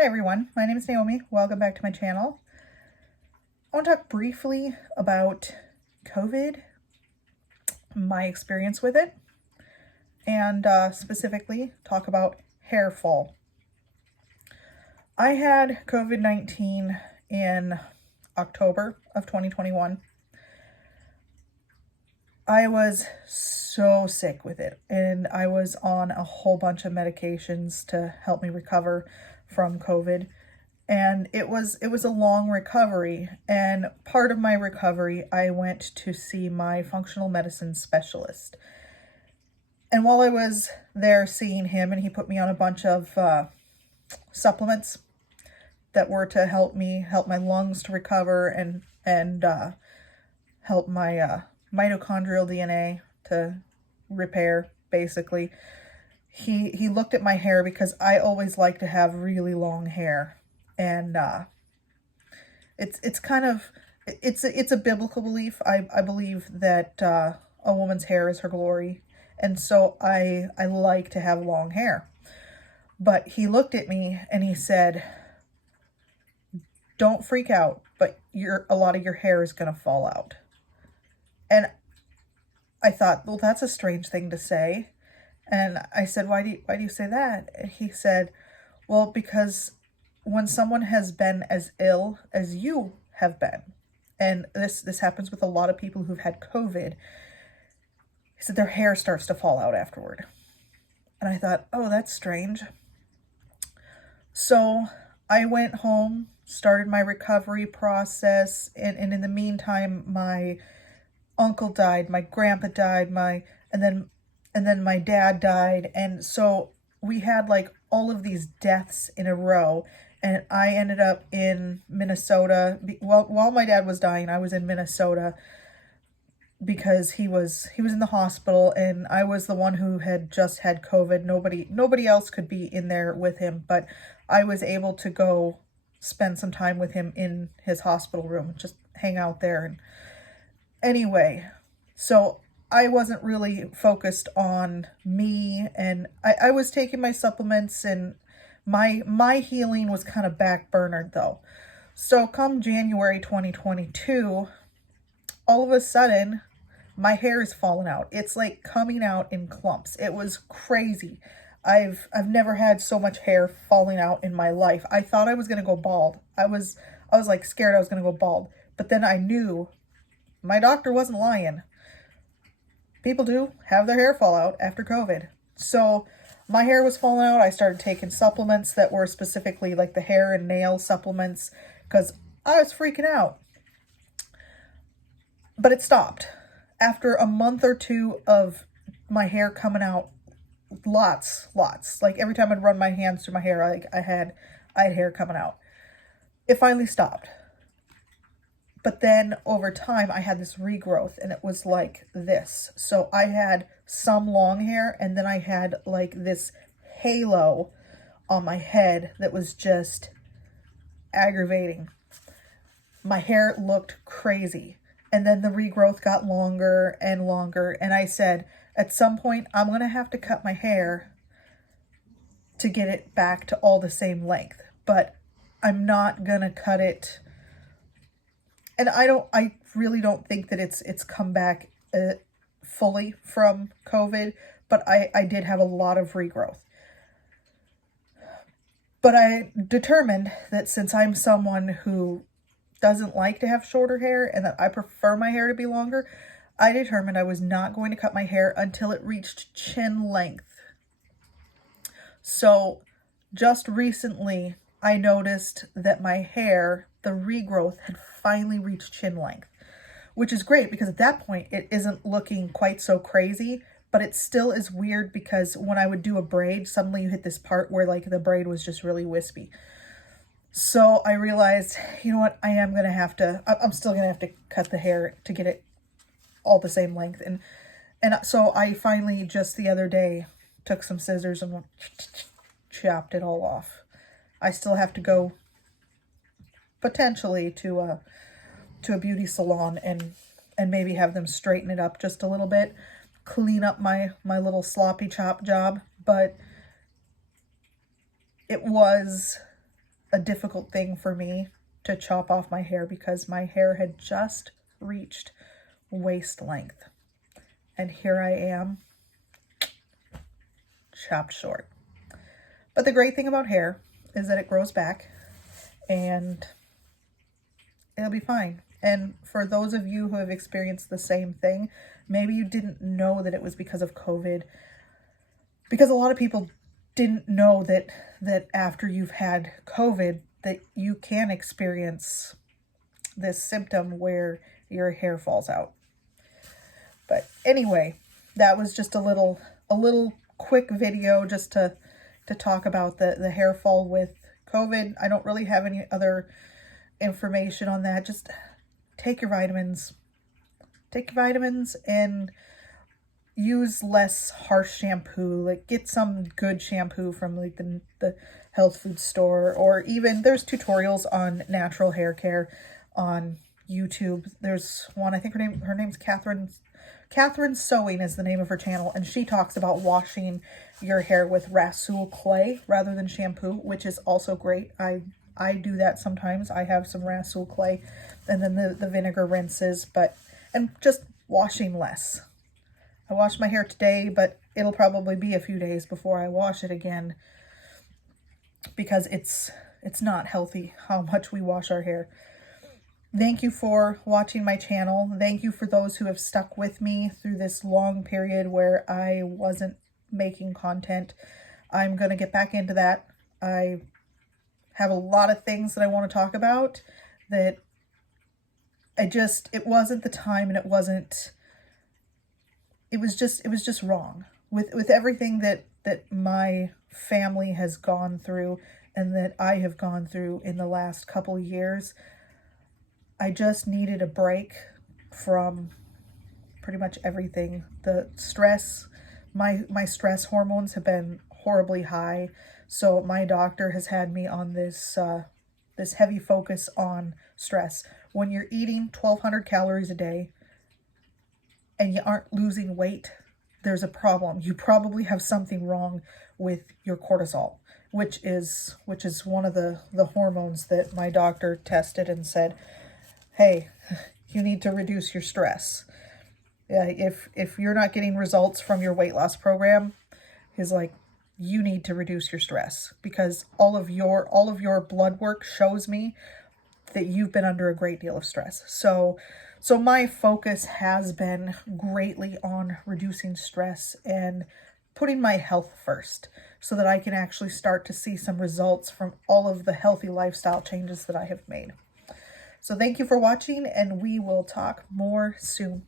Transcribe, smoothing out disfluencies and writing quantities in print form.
Hi everyone, my name is Naomi. Welcome back to my channel. I want to talk briefly about COVID, my experience with it, and specifically talk about hair fall. I had COVID-19 in October of 2021. I was so sick with it, and I was on a whole bunch of medications to help me recover from COVID. And it was a long recovery, and part of my recovery I went to see my functional medicine specialist. And while I was there seeing him, and he put me on a bunch of supplements that were to help my lungs to recover and help my mitochondrial DNA to repair, basically. He looked at my hair because I always like to have really long hair. And it's a biblical belief. I believe that a woman's hair is her glory, and so I like to have long hair. But he looked at me and he said, "Don't freak out, but a lot of your hair is gonna fall out." And I thought, well, that's a strange thing to say. And I said, why do you say that? And he said, well, because when someone has been as ill as you have been, and this happens with a lot of people who've had COVID, he said their hair starts to fall out afterward. And I thought, oh, that's strange. So I went home, started my recovery process, and in the meantime, my uncle died, my grandpa died, and then my dad died, and so we had like all of these deaths in a row. And I ended up in Minnesota. While my dad was dying, I was in Minnesota because he was in the hospital, and I was the one who had just had COVID. Nobody else could be in there with him, but I was able to go spend some time with him in his hospital room, just hang out there. And anyway, so I wasn't really focused on me, and I was taking my supplements, and my healing was kind of backburnered though. So come January 2022, all of a sudden my hair is falling out. It's like coming out in clumps. It was crazy. I've never had so much hair falling out in my life. I thought I was going to go bald. I was like scared I was going to go bald. But then I knew my doctor wasn't lying. People do have their hair fall out after COVID. So my hair was falling out. I started taking supplements that were specifically like the hair and nail supplements because I was freaking out. But it stopped. After a month or two of my hair coming out, lots. Like every time I'd run my hands through my hair, I had hair coming out. It finally stopped. But then over time, I had this regrowth, and it was like this. So I had some long hair, and then I had like this halo on my head that was just aggravating. My hair looked crazy. And then the regrowth got longer and longer. And I said, at some point, I'm going to have to cut my hair to get it back to all the same length. But I'm not going to cut it. And I really don't think that it's come back fully from COVID, but I did have a lot of regrowth. But I determined that since I'm someone who doesn't like to have shorter hair and that I prefer my hair to be longer, I determined I was not going to cut my hair until it reached chin length. So just recently, I noticed that my hair, the regrowth, had finally reached chin length, which is great because at that point it isn't looking quite so crazy, but it still is weird because when I would do a braid, suddenly you hit this part where like the braid was just really wispy. So I realized, you know what, I'm still going to have to cut the hair to get it all the same length. And so I finally just the other day took some scissors and chopped it all off. I still have to go potentially to a beauty salon and maybe have them straighten it up just a little bit, clean up my little sloppy chop job. But it was a difficult thing for me to chop off my hair because my hair had just reached waist length. And here I am, chopped short. But the great thing about hair is that it grows back and it'll be fine. And for those of you who have experienced the same thing, maybe you didn't know that it was because of COVID, because a lot of people didn't know that after you've had COVID that you can experience this symptom where your hair falls out. But anyway, that was just a little quick video just to talk about the hair fall with COVID. I don't really have any other information on that. Just take your vitamins. Take your vitamins and use less harsh shampoo. Like, get some good shampoo from like the health food store, or even there's tutorials on natural hair care on YouTube. There's one, I think her name's Catherine Sewing is the name of her channel, and she talks about washing your hair with Rasool clay rather than shampoo, which is also great. I do that sometimes. I have some Rasool clay and then the vinegar rinses, and just washing less. I washed my hair today, but it'll probably be a few days before I wash it again because it's not healthy how much we wash our hair. Thank you for watching my channel. Thank you for those who have stuck with me through this long period where I wasn't making content. I'm going to get back into that. I have a lot of things that I want to talk about that it wasn't the time, and it was just wrong with everything that my family has gone through and that I have gone through in the last couple of years. I just needed a break from pretty much everything. The stress, my stress hormones have been horribly high. So my doctor has had me on this heavy focus on stress. When you're eating 1,200 calories a day and you aren't losing weight, there's a problem. You probably have something wrong with your cortisol, which is one of the hormones that my doctor tested and said, hey, you need to reduce your stress. If you're not getting results from your weight loss program, he's like, you need to reduce your stress, because all of your blood work shows me that you've been under a great deal of stress. So my focus has been greatly on reducing stress and putting my health first so that I can actually start to see some results from all of the healthy lifestyle changes that I have made. So thank you for watching, and we will talk more soon.